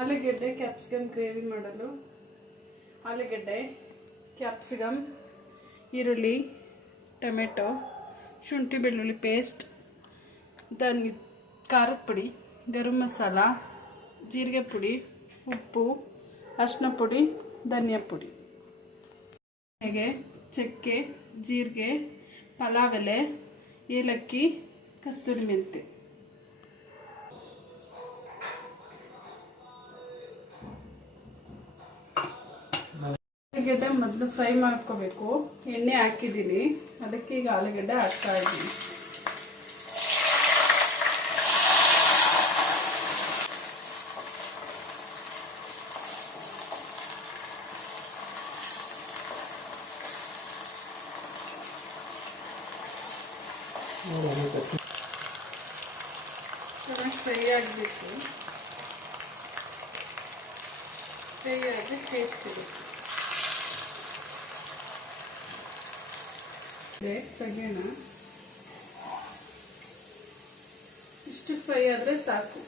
ಆಲೂಗೆಡ್ಡೆ capsicum gravy ಮಾಡಲು ಆಲೂಗೆಡ್ಡೆ, ಕ್ಯಾಪ್ಸಿಕಮ್, ಈರುಳ್ಳಿ, ಟೊಮೆಟೊ, ಶುಂಠಿ ಬೆಳ್ಳುಳ್ಳಿ ಪೇಸ್ಟ್, ಖಾರದ ಪುಡಿ, ಗರಂ ಮಸಾಲ, ಜೀರಿಗೆ ಪುಡಿ, ಉಪ್ಪು, ಅರಿಶಿನ ಪುಡಿ, ಧನಿಯಾ ಪುಡಿ, ಚಕ್ಕೆ, ಜೀರಿಗೆ, ಪಲಾವ್ ಎಲೆ, ಏಲಕ್ಕಿ, ಕಸ್ತೂರಿ ಮೆಂತೆ. ಆಲೂಗೆಡ್ಡೆ ಮೊದಲು ಫ್ರೈ ಮಾಡ್ಕೋಬೇಕು. ಎಣ್ಣೆ ಹಾಕಿದ್ದೀನಿ, ಅದಕ್ಕೆ ಈಗ ಆಲೂಗೆಡ್ಡೆ ಹಾಕ್ತಾ ಇದ್ದೀನಿ. ಚೆನ್ನಾಗಿ ಫ್ರೈ ಆಗಬೇಕು. ಫ್ರೈ ಆದರೆ ಟೇಸ್ಟ್ ಇರುತ್ತೆ. ತೆಗೆಯೋಣ. ಇಷ್ಟು ಫ್ರೈ ಆದರೆ ಸಾಕು.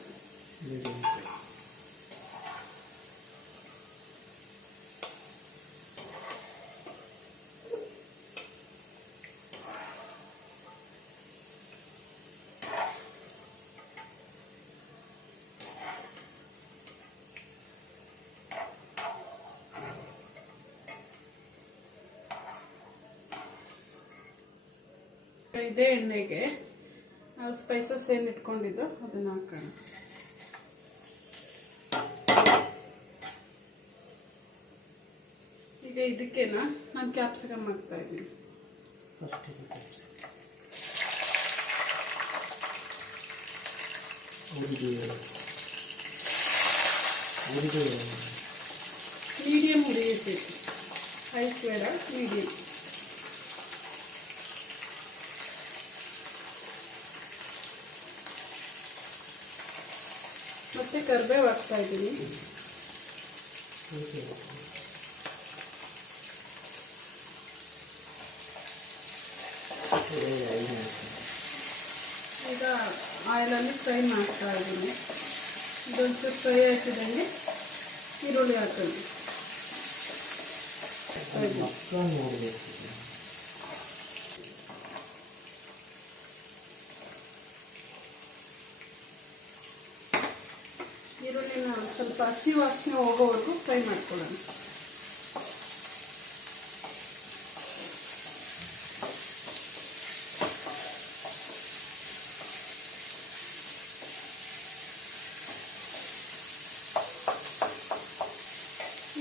ಇದೇ ಎಣ್ಣೆಗೆ ನಾವು ಸ್ಪೈಸಸ್ ಏನು ಇಟ್ಕೊಂಡಿದ್ದೋ ಅದನ್ನ ಹಾಕೋಣ. ಈಗ ಇದಕ್ಕೇನ ನಾನು ಕ್ಯಾಪ್ಸಿಕಮ್ ಹಾಕ್ತಾ ಇದ್ದೀನಿ. ಮೀಡಿಯಂ ಹುರಿಯಬೇಕು, ಹೈಸ್ ಬೇಡ, ಮೀಡಿಯಂ. ಮತ್ತೆ ಕರಿಬೇವು ಹಾಕ್ತಾ ಇದ್ದೀನಿ. ಈಗ ಆಯಿಲಲ್ಲಿ ಫ್ರೈ ಮಾಡ್ತಾ ಇದ್ದೀನಿ. ಇದೊಂಚೂರು ಫ್ರೈ ಹಾಕಿದಂಗೆ ಈರುಳ್ಳಿ ಹಾಕೋದು. ಈರುಳ್ಳಿನ ಸ್ವಲ್ಪ ಹಸಿ ವಾಸನೆ ಹೋಗೋವರೆಗೂ ಫ್ರೈ ಮಾಡ್ಕೊಳ್ಳೋಣ.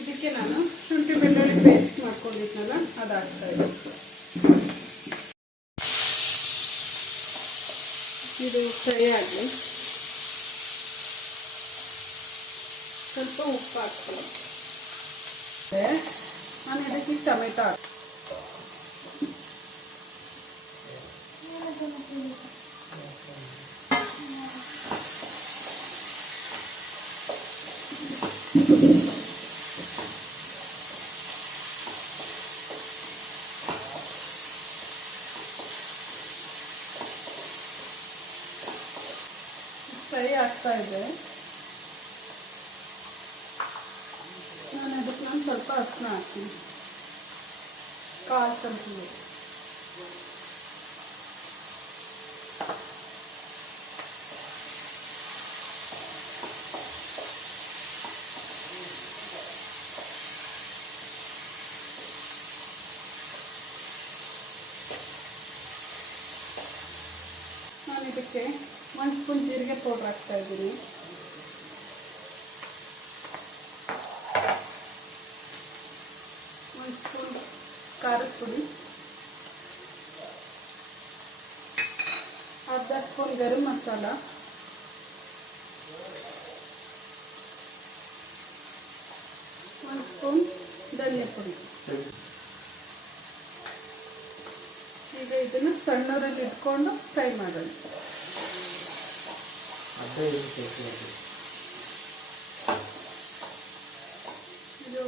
ಇದಕ್ಕೆ ನಾನು ಶುಂಠಿ ಬೆಳ್ಳುಳ್ಳಿ ಪೇಸ್ಟ್ ಮಾಡ್ಕೊಂಡಿದ್ನಲ್ಲ ಅದು ಹಾಕ್ತಾ ಇದ್ದೀನಿ. ಇದು ಫ್ರೈ ಆಗಲಿ. ಸ್ವಲ್ಪ ಉಪ್ಪು ಹಾಕ್ತೀನಿ. ನಾನು ಇದಕ್ಕೆ ಟೊಮೆಟೊ ಫ್ರೈ ಆಗ್ತಾ ಇದೆ. ನಾನು ಸ್ವಲ್ಪ ಅರಿಶಿನ ಹಾಕ್ತೀನಿ, ಕಾಲು ಚಮಚ. ನಾನು ಇದಕ್ಕೆ 1 ಸ್ಪೂನ್ ಜೀರಿಗೆ ಪೌಡರ್ ಹಾಕ್ತಾ ಇದ್ದೀನಿ. ಸ್ಪೂನ್ ಖಾರದ ಪುಡಿ, ಅರ್ಧ ಸ್ಪೂನ್ ಗರಂ ಮಸಾಲ, 1 ಸ್ಪೂನ್ ಧನಿಯಾ ಪುಡಿ. ಈಗ ಇದನ್ನು ಸಣ್ಣೂರಲ್ಲಿ ಇಟ್ಕೊಂಡು ಫ್ರೈ ಮಾಡೋಣ. ಇದು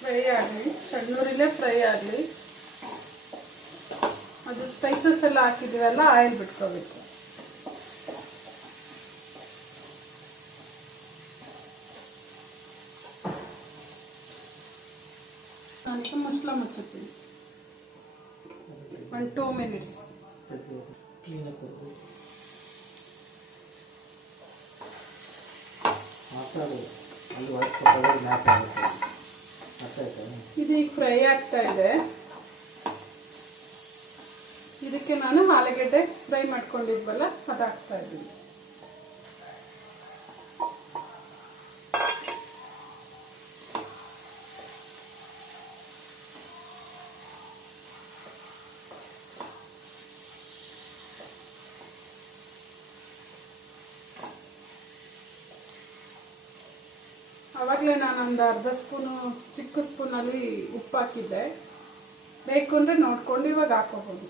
ಫ್ರೈ ಆಗಲಿ, ಸಣ್ಣೂರಲ್ಲೇ ಫ್ರೈ ಆಗಲಿ. ಅದು ಸ್ಪೈಸಸ್ ಎಲ್ಲ ಹಾಕಿದ್ದೀವಲ್ಲ, ಆಯಿಲ್ ಬಿಟ್ಕೋಬೇಕು. ನಾನೀಗ ಮುಚ್ಚಳ ಮುಚ್ಚುತ್ತೀನಿ 1-2 ಮಿನಿಟ್ಸ್. ಇದು ಈಗ ಫ್ರೈ ಆಗ್ತಾ ಇದೆ. ಇದಕ್ಕೆ ನಾನು ಆಲೂಗಡ್ಡೆ ಫ್ರೈ ಮಾಡ್ಕೊಂಡಿದ್ವಲ್ಲ ಅದು ಹಾಕ್ತಾ ಇದ್ದೀನಿ. ಆವಾಗಲೇ ನಾನೊಂದು ಅರ್ಧ ಸ್ಪೂನು ಚಿಕ್ಕ ಸ್ಪೂನಲ್ಲಿ ಉಪ್ಪು ಹಾಕಿದ್ದೆ. ಬೇಕು ಅಂದರೆ ನೋಡ್ಕೊಂಡು ಇವಾಗ ಹಾಕೋಬೋದು.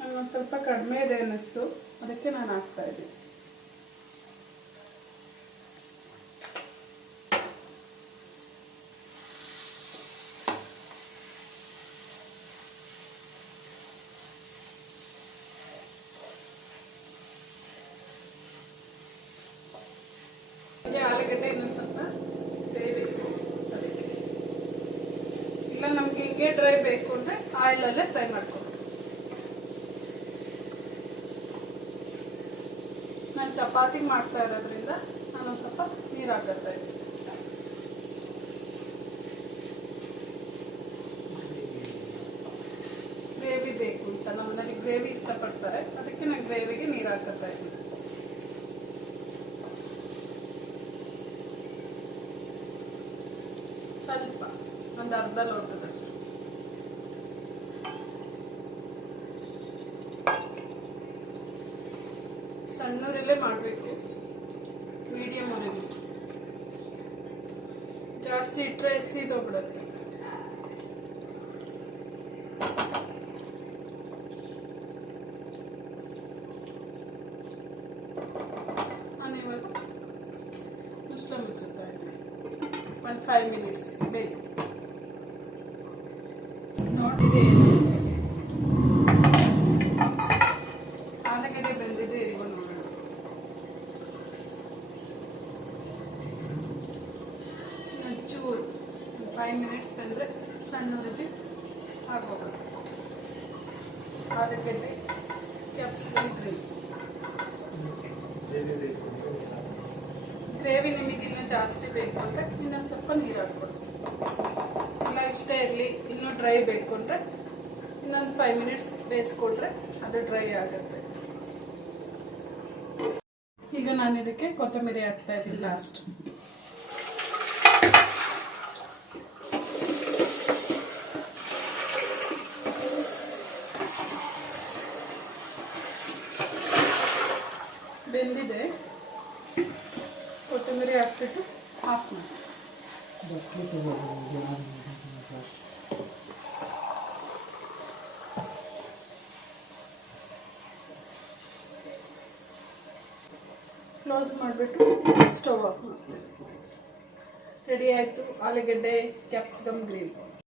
ನನಗೊಂದು ಸ್ವಲ್ಪ ಕಡಿಮೆ ಇದೆ ಅನ್ನಿಸ್ತು, ಅದಕ್ಕೆ ನಾನು ಹಾಕ್ತಾ ಇದ್ದೀನಿ. ಆಲೂಗಡ್ಡೆ ಇನ್ನೊಂದು ಸ್ವಲ್ಪ ಬೇಯಬೇಕು ಅದಕ್ಕೆ. ಇಲ್ಲ ನಮ್ಗೆ ಹಿಂಗೆ ಡ್ರೈ ಬೇಕು ಅಂದರೆ ಆಯಿಲಲ್ಲೇ ಫ್ರೈ ಮಾಡ್ಕೊಬೇಕು. ನಾನು ಚಪಾತಿ ಮಾಡ್ತಾ ಇರೋದ್ರಿಂದ ನಾನು ಸ್ವಲ್ಪ ನೀರು ಹಾಕತ್ತಾ ಇದ್ದೀನಿ. ಗ್ರೇವಿ ಬೇಕು ಅಂತ ನಮ್ಮಲ್ಲಿ ಗ್ರೇವಿ ಇಷ್ಟಪಡ್ತಾರೆ, ಅದಕ್ಕೆ ನಾನು ಗ್ರೇವಿಗೆ ನೀರು ಹಾಕತ್ತಾ ಇದ್ದೀನಿ. ಸ್ವಲ್ಪ ಒಂದು ಅರ್ಧ ಲೋಟದಷ್ಟು. ಸಣ್ಣೂರಲ್ಲೇ ಮಾಡಬೇಕು, ಮೀಡಿಯಮ್ ಊರಲ್ಲಿ. ಜಾಸ್ತಿ ಇಟ್ಟರೆ ಸೀದೋಗ್ಬಿಡುತ್ತೆ. ನಾನಿವಾಗ ಮುಚ್ಚಳ ಮುಚ್ಚುತ್ತಾ ಇದ್ದೀನಿ. 5 ಮಿನಿಟ್ಸ್ ಬೇಕು. ನೋಡಿದೆ ಆಲೂಗಡ್ಡೆ ಬೆಂದಿದೆ ಇಲ್ವೋ ನೋಡೋಣ. ಚೂರು 5 ಮಿನಿಟ್ಸ್ ಬೆಂದರೆ ಸಣ್ಣೂರಿಗೆ ಹಾಕೋಬೇಕು. ಆಲೂಗಡ್ಡೆ ಕ್ಯಾಪ್ಸಿಕಮ್ ಗ್ರೇವಿ ನಿಮಗೆ ಇನ್ನೂ ಜಾಸ್ತಿ ಬೇಕು ಅಂದರೆ ಇನ್ನೊಂದು ಸ್ವಲ್ಪ ನೀರು ಹಾಕ್ಬೋದು. ಇಲ್ಲ ಇಷ್ಟೇ ಇರಲಿ, ಇನ್ನೂ ಡ್ರೈ ಬೇಕು ಅಂದರೆ ಇನ್ನೊಂದು 5 ಮಿನಿಟ್ಸ್ ಬೇಯಿಸ್ಕೊಂಡ್ರೆ ಅದು ಡ್ರೈ ಆಗುತ್ತೆ. ಈಗ ನಾನು ಇದಕ್ಕೆ ಕೊತ್ತಂಬರಿ ಹಾಕ್ತಾ ಇದ್ದೀನಿ ಲಾಸ್ಟ್. ಬೆಂದಿದೆ, ಕೊತ್ತಂಬರಿ ಹಾಕ್ಬಿಟ್ಟು ಆಫ್ ಮಾಡಿ. ಕ್ಲೋಸ್ ಮಾಡಿಬಿಟ್ಟು ಸ್ಟವ್ ಆಫ್ ಮಾಡ್ತೀನಿ. ರೆಡಿ ಆಯಿತು ಆಲೂಗಡ್ಡೆ ಕ್ಯಾಪ್ಸಿಕಮ್ ಗ್ರೇವಿ.